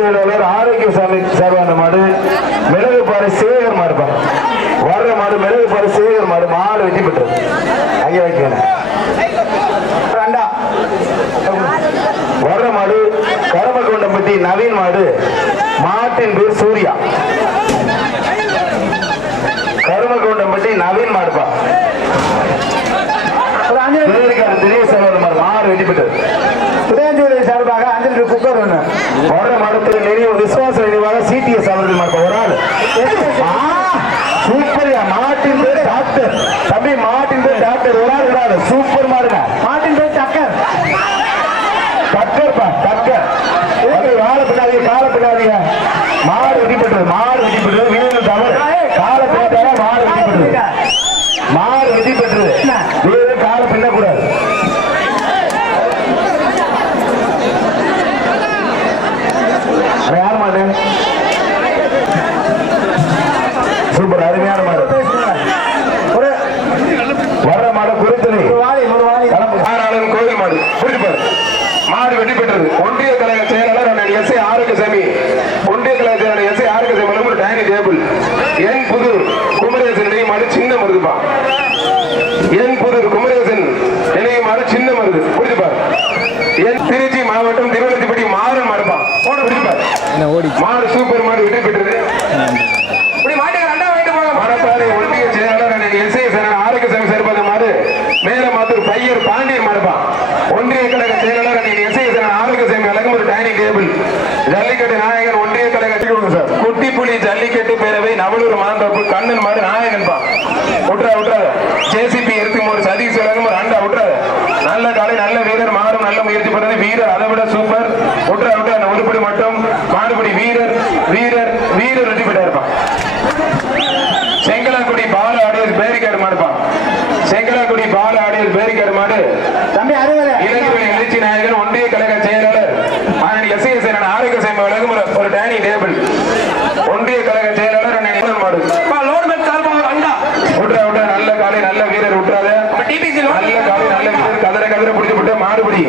செயலாளர் ஆரோக்கியசாமி சார்பான மாடு மிளகு பாறை சேகர் மாடுப்பா. வர்ற மாடு மிளகு பாறை சேகர் மாடு. மாடு வெற்றி பெற்றது. அங்கே வைக்கணும். வர்ற மாடு கரமகொண்டம்பட்டி நவீன் மாடு. மாட்டின் பேர் சூர்யா. கருமகொண்டம்பட்டி நவீன் மாடுப்பா. தினேஷ் மாடு. மாடு வெற்றி பெற்றது. சார்பாக அஞ்சல் குக்கர் ஒண்ணு. வர்ற மாடத்தில் நினைவு விசுவாச நினைவாக சிடிஎஸ் அவர்கள் மாட்ட ஒரு ஆள். சூப்பரியா. மாட்டின் பேர் டாக்டர். தம்பி மாட்டின் பேர் டாக்டர். ஒரு ஆள் கிடையாது. சூப்பர் மாடுங்க. மாட்டின் பேர் டக்கர். டக்கர்ப்பா டக்கர். கால பின்னாதீங்க கால பின்னாதீங்க. மாடு வெட்டி பெற்றது. மாடு வெட்டி பெற்றது. வீடு தவறு. கால பின்னாடி மாடு வெட்டி பெற்றது. மாடு வெட்டி பெற்றது. வீடு கால பின்னக்கூடாது. யார் மாடு? சூப்பர் அருமையான மாடு. வர்ற மாடு குறித்தனை கோயில் மாடு. புரிஞ்சுப்பாரு. மாடு வெற்றி பெற்றது. ஒன்றிய கழக செயலாளர் எஸ் ஏ ஆரோக்கியசாமி. ஒன்றிய கழக செயலாளர் எஸ் ஏ ஆரோக்கியசாமி ஒரு டைனிங் டேபிள். என் புதூர் குமரேசன் மாடு சின்ன மருதுப்பா. என் புதூர் குமரேசன் நினைவு மாடு சின்ன மருது. புரிஞ்சுப்பாரு. என் திருச்சி மாவட்டம் திருவள்ளப்பட்டி மாறன் மாடுப்பா. மாடு சூப்பர் மாடு வெற்றி பெற்றது. மணப்பாறை ஒன்றிய செயலாளர் எஸ் ஏ ஆரோக்கியசாமி சார்பாக மாடு மேலமாத்தூர் பையர் பாண்டியன் மாடுப்பா. ஒன்றிய கழக செயலாளர் எஸ் ஏ ஆரோக்கியசாமி அழகும் ஒரு டைனிங் டேபிள். ஜல்லிக்கட்டு நாயகன் ஒன்றிய கழக குட்டிப்புலி ஜல்லிக்கட்டு பேரவை நவலூர் மாந்தோப்பு கண்ணன் மாடு நாயகன்பா. விட்டுறா விட்டுறாத. ஜேசிபி எடுத்து ஒரு சதீஷ் அழகும் ஒரு அண்டா விட்டுறாத. நல்ல காலை நல்ல வீரர். மாறும் நல்ல முயற்சி பண்ணது. வீரர் அதை விட சூப்பர். விட்டுறா விட்டுறா. உருப்படி மட்டும் மாடுபடி வீரர் வீரர் வீரர் வெற்றி பெற்றா இருப்பான். செங்கலாக்குடி பால ஆடியர் பேரிக்காடு மாடுப்பா. செங்கலாக்குடி பால ஆடியர் பேரிக்காடு மாடு. இளைஞர்கள் எழுச்சி நாயகன் ஒன்றிய கழக செயலாளர் எஸ் ஏ ஆரோக்கியசாமி அழகும் ஒரு டைனிங் டேபிள். ஒன்றிய கழக செயலாளர் மாடு. விட்டுறா விட்டுறா. நல்ல காலை நல்ல வீரர். விட்டுறாத. நல்ல காலை நல்ல வீரர். கதற கதற பிடிச்சு விட்டு மாடுபடி